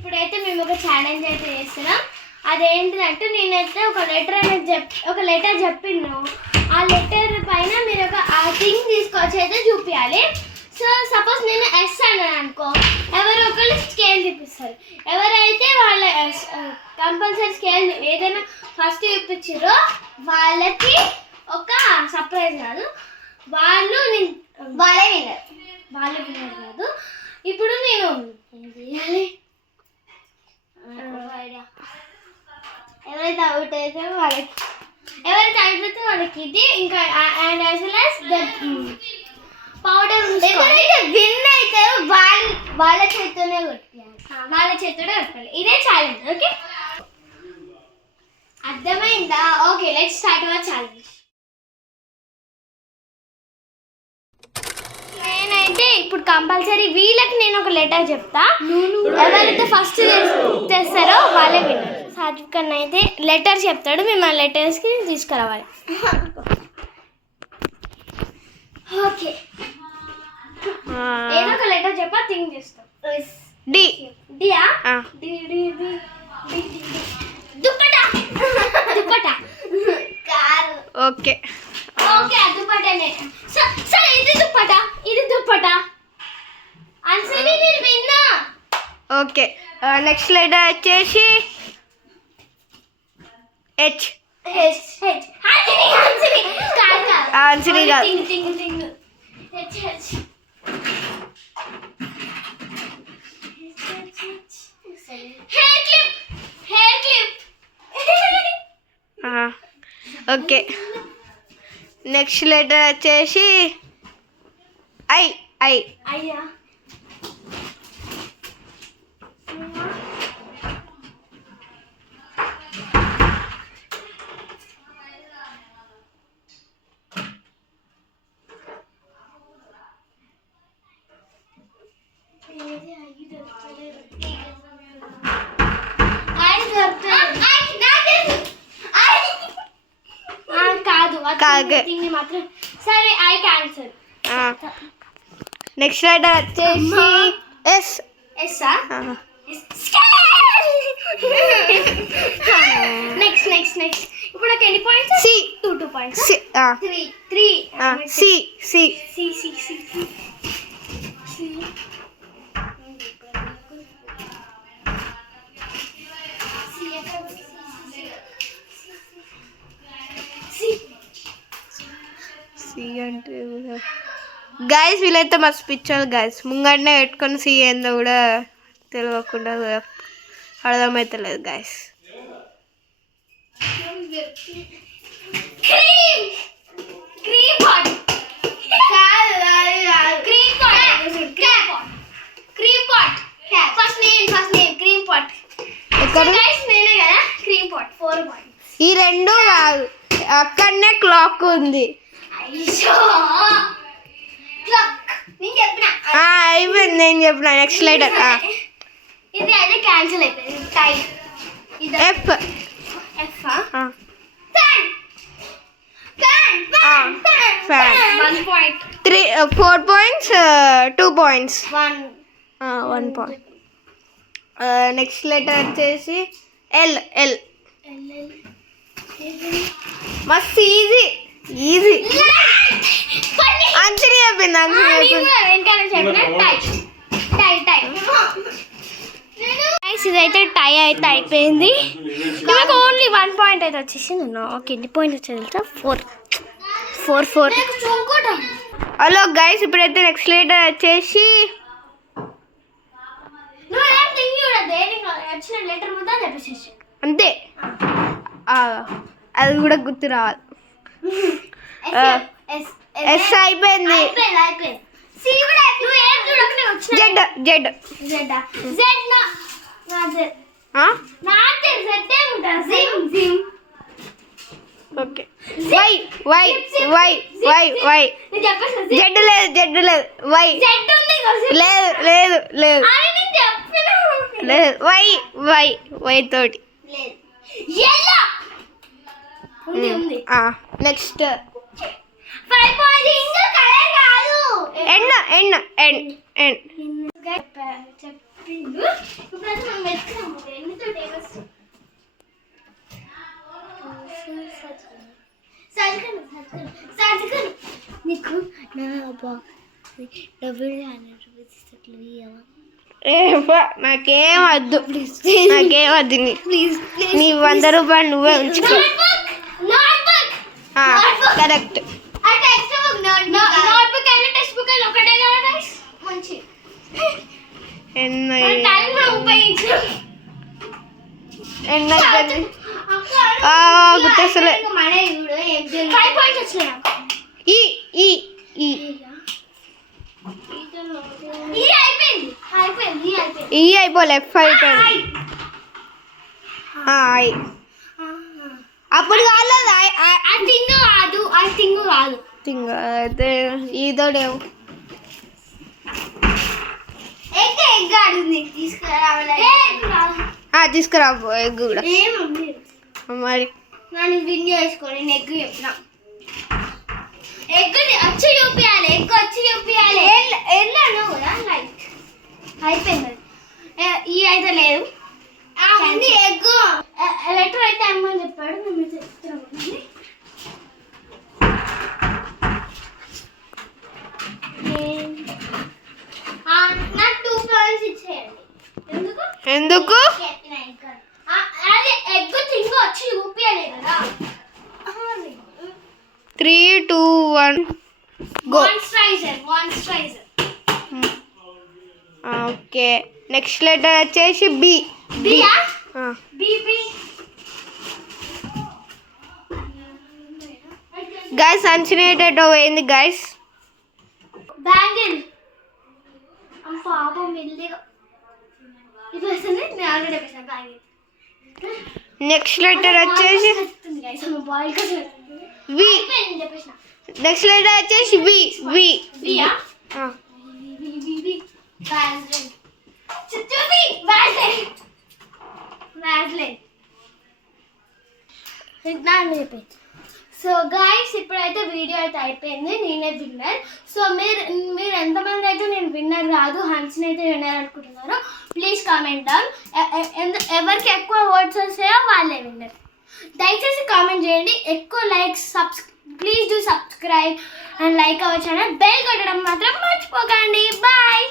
ఇప్పుడైతే మేము ఒక ఛాలెంజ్ అయితే చేస్తున్నాం. అదేంటిదంటే నేనైతే ఒక లెటర్ చెప్పిను. ఆ లెటర్ పైన మీరు ఒక థింగ్ తీసుకొచ్చి అయితే చూపించాలి. సో సపోజ్ నేను ఎస్ అన్నాను అనుకో, ఎవరు ఒకళ్ళు స్కేల్ చూపిస్తారు. ఎవరైతే వాళ్ళ కంపల్సరీ స్కేల్ ఏదైనా ఫస్ట్ చూపించారో వాళ్ళకి ఒక సర్ప్రైజ్ కాదు, వాళ్ళే విన్నర్ కాదు. ఇప్పుడు నేను ఏం చేయాలి, ఎవరైతే అవుట్ అయితే వాళ్ళకి ఇది ఇంకా and as well as the powder win అయితే వాళ్ళ చేతితోనే కొట్టాలి. ఇదే ఛాలెంజ్. ఓకే, అర్థమైందా? Okay, let's start our challenge. నేనైతే ఇప్పుడు కంపల్సరీ వీళ్ళకి నేను ఒక లెటర్ చెప్తా. ఎవరైతే ఫస్ట్ తెస్తారో వాళ్ళే విన్నారు. సాత్విక్ అన్న అయితే లెటర్ చెప్తాడు, మేము ఆ లెటర్స్కి తీసుకురావాలి. ఓకే, ఏదో ఒక లెటర్ చెప్పా, థింక్ చేస్తాం. డి. డియా? డి దుప్పటా. కాదు. ఓకే దుప్పటనే. సరే, ఇది దుప్పటా అన్సని నేను విన్నా. ఓకే, నెక్స్ట్ లెటర్ వచ్చేసి హెచ్. ఆన్సరీ కాదు. Hair clip. Okay, next letter వచ్చేసి ఐ. అయ్యా, కాదు. మాత్రం సరే, ఐ క్యాన్సర్. నెక్స్ట్ లెటర్ వచ్చేసి ఎస్. నెక్స్ట్ ఇప్పుడు నాకు ఎన్ని పాయింట్స్? సి. 2 పాయింట్స్. 3 సి. అంటే గైస్ వీళ్ళైతే మస్తు పిచ్చోళ్ళు గైస్. ముంగటనే పెట్టుకొని సి ఏందో కూడా తెలియకుండా అర్థమవుతలేదు గైస్. ఈ రెండు కాదు, అక్కడనే క్లాక్ ఉంది. అయిపోయింది, నేను చెప్పిన. నెక్స్ట్ లెటర్ ఇది అయితే క్యాన్సిల్ అయిపోయింది. Tie. F. 1 point. 4 points, 2 points, 1 point. Next letter వచ్చేసి ఎల్. మస్తు ఈజీ. ఆన్సర్ చెప్పింది. ఇదైతే టై అయితే అయిపోయింది. నాకు ఓన్లీ 1 పాయింట్ అయితే వచ్చేసింది. నాకు ఎన్ని పాయింట్ వచ్చేది తెలుసా? 4. హలో గైస్, ఇప్పుడైతే నెక్స్ట్ లెటర్ వచ్చేసి అంతే. అది కూడా గుర్తు రావాలి. ఎస్ అయిపోయింది. జెడ్. Okay, Y. జెడ్ లేదు. వై లేదు. వై తోటి. Next end. చెప్పిండు. ఇప్పుడైతే మనం వెతుకున్నాము ఎన్నితో టేబుల్స్ సర్దుకను నీకు నా డబ్బులు నాకేం వద్దు, నాకేం వద్దు. ప్లీజ్ నీ 100 రూపాయలు నువ్వే ఉంచుకో. కరెక్ట్. నోట్బుక్ అయినా టెక్స్ట్ బుక్ అయినా ఒకటే కదా గైస్. మంచి టైం కూడా ఉపయోగించు. గుర్తొస్తలే. 5 పాయింట్స్ వచ్చినాయి నాకు. ఈ అయిపోలే, F అయిపోయింది. అప్పుడు కాలేదు. థింగ్ అయితే ఈదోడేవు తీసుకురా ఎగ్ కూడా మరి. నన్ను విన్ చేసుకోండి. నేను ఎగ్ చెప్పిన ఎగ్ వచ్చి చూపించాలి. ఎగ్ వచ్చి చూపించాలి. వెళ్ళాను కూడా లైక్ అయిపోయింది. ఈ అయితే లేదు. ఎగ్ లెటర్ అయితే అమ్మని చెప్పాడు. మేము చెప్తున్నాం. నాకు 2 పాయింట్స్ ఇచ్చేయండి. ఎందుకు? అదే ఎగ్ తింగ వచ్చి చూపించాలి కదా. 3, 2, 1 గో. మాన్స్టరైజర్. ఓకే, నెక్స్ట్ లెటర్ వచ్చేసి బి. బియా ఆ, బి. గైస్ అన్సినేటెడ్ పోయింది గైస్. బ్యాంగిల్ పాపం మెల్లిగా ఇది వస్తుంది. నేను ఆల్రెడీ వేసాను బ్యాంగిల్. నెక్స్ట్ లెటర్ వచ్చేసి వి. నెక్స్ట్ లెటర్ వచ్చేసి వి. సో గైస్ ఇప్పుడైతే వీడియో అయితే అయిపోయింది. నేనే విన్నర్. సో మీరు ఎంతమంది అయితే నేను విన్నర్ కాదు హన్స్ని అయితే విన్నర్ అనుకుంటున్నారో ప్లీజ్ కామెంట్ డౌన్. ఎవరికి ఎక్కువ ఓట్స్ వస్తాయో వాళ్ళే విన్నర్. దయచేసి కామెంట్ చేయండి. ఎక్కువ likes please do subscribe and like our channel. Bell కొట్టడం మాత్రం మర్చిపోకండి. బాయ్.